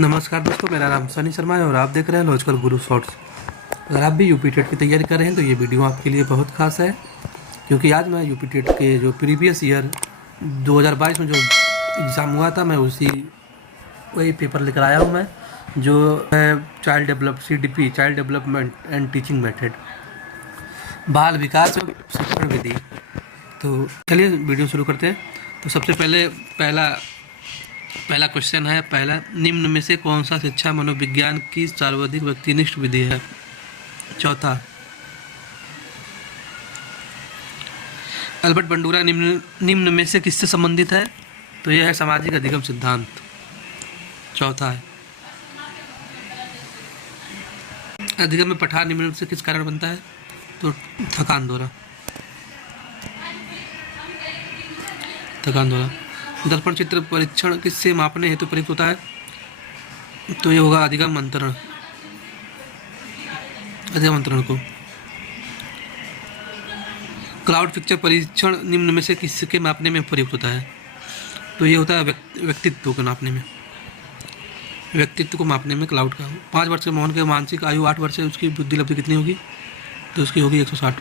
नमस्कार दोस्तों, मेरा नाम सनी शर्मा है और आप देख रहे हैं लॉजिकल गुरु शॉर्ट्स। अगर आप भी यूपी टेट की तैयारी कर रहे हैं तो ये वीडियो आपके लिए बहुत खास है, क्योंकि आज मैं यूपी टेट के जो प्रीवियस ईयर 2022 में जो एग्ज़ाम हुआ था, मैं वही पेपर लेकर आया हूँ मैं, जो है CDP child development and teaching method, बाल विकास और शिक्षण विधि। तो चलिए वीडियो शुरू करते हैं। तो सबसे पहले पहला क्वेश्चन है, निम्न में से कौन सा शिक्षा मनोविज्ञान की सर्वाधिक व्यक्तिनिष्ठ विधि है? चौथा, अल्बर्ट बंडूरा निम्न में से किससे संबंधित है? तो यह है सामाजिक अधिगम सिद्धांत। चौथा है, अधिगम में पठार निम्न में से किस कारण बनता है? तो थकान द्वारा। दर्पण चित्र परीक्षण किससे मापने हेतु प्रयुक्त होता है? तो ये होगा अधिगम अंतरण को। क्लाउड पिक्चर परीक्षण निम्न में से किसके मापने में प्रयुक्त होता है? तो ये होता है व्यक्तित्व को मापने में, क्लाउड का। 5 वर्ष के मोहन के मानसिक आयु 8 वर्ष है, उसकी बुद्धि लब्धि कितनी होगी? तो उसकी होगी 160।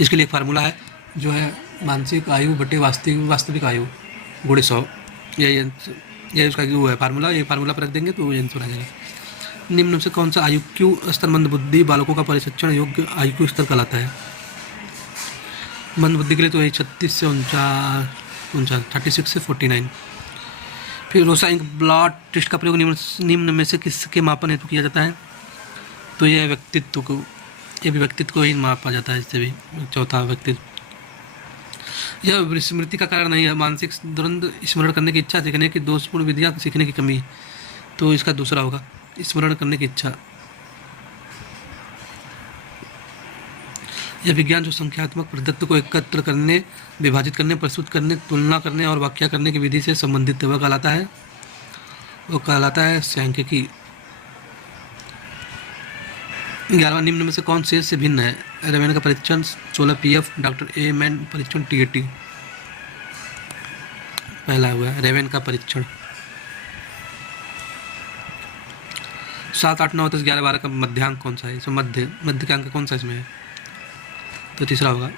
इसके लिए एक फार्मूला है जो है मानसिक आयु बटे वास्तविक आयु गुणे 100। यही उसका वो है फार्मूला। ये फार्मूला पर रख देंगे तो ये आंसर आ जाएगा। निम्न से कौन सा IQ स्तर मंद बुद्धि बालकों का परीक्षण योग्य IQ स्तर कहलाता है? मंद बुद्धि के लिए तो यही 36 से 49। फिर रोसा इंक ब्लॉट टेस्ट का प्रयोग निम्न में से किसके मापन हेतु किया जाता है? तो यह व्यक्तित्व को ही मापा जाता है इससे भी। चौथा, व्यक्तित्व। यह स्मृति का कारण नहीं है, मानसिक द्वंद्व, स्मरण करने की इच्छा, सीखने की दोषपूर्ण विधियाँ, सीखने की कमी। तो इसका दूसरा होगा, स्मरण करने की इच्छा। यह विज्ञान जो संख्यात्मक पदार्थ को एकत्र करने, विभाजित करने, प्रस्तुत करने, तुलना करने और व्याख्या करने की विधि से संबंधित वह कहलाता है सांख्यिकी। 11वां, निम्न में से कौन शेष से भिन्न है? रेवेन का परीक्षण 16 PF, डॉक्टर A मैन परीक्षण TAT। पहला हुआ है रेवेन का परीक्षण। 7, 8, 9, 10, 11, 12 का मध्यांक कौन सा है? इसमें मध्य का अंक कौन सा इसमें है? तो तीसरा होगा।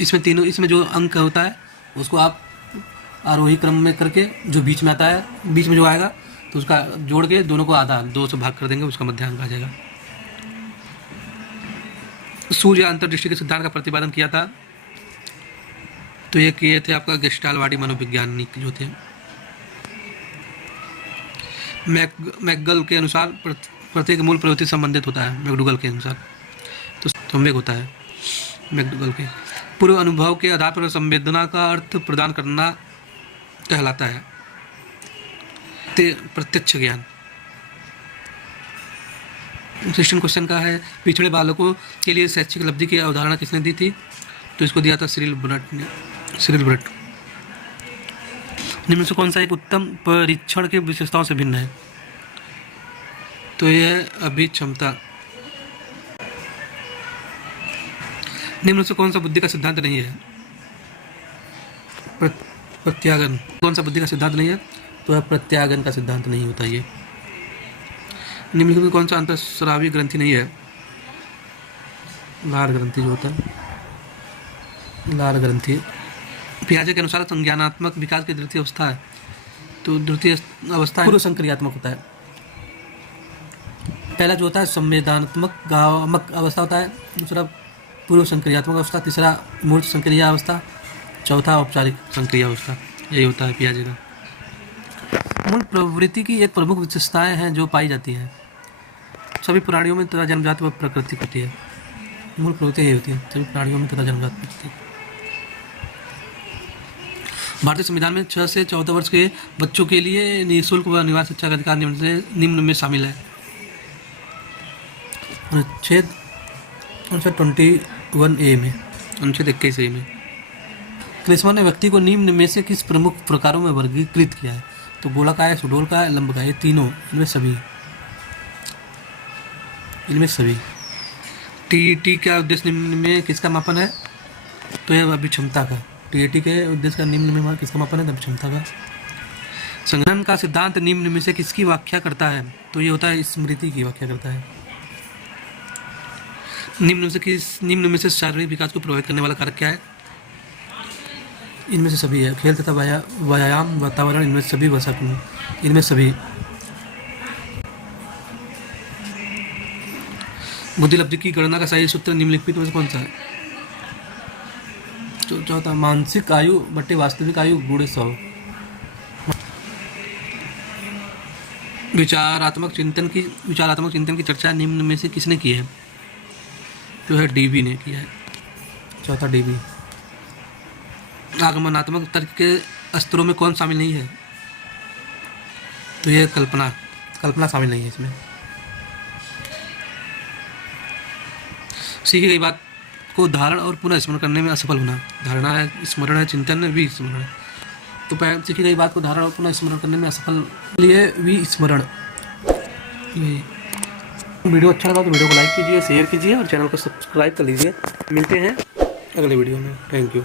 इसमें जो अंक होता है उसको आप आरोही क्रम में करके जो बीच में आता है, बीच में जो आएगा तो उसका जोड़ के दोनों को आधा 2 से भाग कर देंगे, उसका मध्यांक आ जाएगा। सूर्य अंतर्दृष्टि के सिद्धांत का प्रतिपादन किया था, तो ये किए थे आपका गेस्टाल्टवादी मनोविज्ञानिक जो थे। मैकडूगल के अनुसार प्रत्येक मूल प्रवृत्ति संबंधित होता है। मैकडूगल के अनुसार तो संवेग होता है। मैकडूगल के पूर्व अनुभव के आधार पर संवेदना का अर्थ प्रदान करना कहलाता है प्रत्यक्ष ज्ञान। 16 क्वेश्चन का है, पिछड़े बालकों के लिए शैक्षिक उपलब्धि की अवधारणा किसने दी थी? तो इसको दिया था सिरिल ब्रट ने। निम्न से कौन सा एक उत्तम परीक्षण की विशेषताओं से भिन्न है? तो यह अभिक्षमता। निम्न से कौन सा बुद्धि का सिद्धांत नहीं है? प्रत्यागन। कौन सा बुद्धि का सिद्धांत नहीं है? तो प्रत्यागन का सिद्धांत नहीं होता ये। निम्नलिखित में कौन सा अंतःस्रावी ग्रंथि नहीं है? लार ग्रंथि जो होता है, लार ग्रंथि। पियाजे के अनुसार संज्ञानात्मक विकास की द्वितीय अवस्था है, तो द्वितीय अवस्था पूर्व संक्रियात्मक होता है। पहला जो होता है संवेदनात्मक अवस्था होता है, दूसरा पूर्व संक्रियात्मक अवस्था, तीसरा मूर्त संक्रिया अवस्था, चौथा औपचारिक संक्रिया अवस्था। यही होता है पियाजे का। मूल प्रवृत्ति की एक प्रमुख विशेषताएं हैं जो पाई जाती हैं सभी प्राणियों में तथा जन्मजात व प्राकृतिक होती है। मूल प्रवृत्ति यही होती है सभी प्राणियों में तथा जन्मजात होती है। भारतीय संविधान में 6 से 14 वर्ष के बच्चों के लिए निःशुल्क व अनिवार्य शिक्षा का अधिकार निम्न में शामिल है। अनुच्छेद 21A में, अनुच्छेद 21A में क्रिस्मन ने व्यक्ति को निम्न में से किस प्रमुख प्रकारों में वर्गीकृत किया है? तो गोलाकार है, सुडोल है, लंब का है, तीनों इनमें सभी। TET का उद्देश्य निम्न में किसका मापन है? तो यह अभिक्षमता का। टीएटी के उद्देश्य का निम्न में किसका मापन है? दम क्षमता का। संग्रहण का सिद्धांत निम्न में से किसकी व्याख्या करता है? तो ये होता है स्मृति की व्याख्या करता है। निम्न में से शारीरिक विकास को प्रभावित करने वाला कारक क्या है? इनमें से सभी है। खेल तथा व्यायाम, वातावरण, इनमें से सभी, वसापूर्ण, इनमें सभी। बुद्धिलब्धि की गणना का सही सूत्र निम्नलिखित में से कौन सा है? चौथा, मानसिक आयु बट्टे वास्तविक आयु गुणे 100। विचारात्मक चिंतन की चर्चा निम्न में से किसने की है? जो है डीवी ने किया है। चौथा डीवी। आगमनात्मक तर्क के स्तरों में कौन शामिल नहीं है? तो ये कल्पना शामिल नहीं है इसमें। सीखी गई बात को धारण और पुनः स्मरण करने में असफल होना। धारणा है, स्मरण है, चिंतन है, विस्मरण है। तो सीखी गई बात को धारण और पुनः स्मरण करने में असफल, लिए विस्मरण। वीडियो अच्छा लगा तो वीडियो को लाइक कीजिए, शेयर कीजिए और चैनल को सब्सक्राइब कर लीजिए। मिलते हैं अगले वीडियो में। Thank you.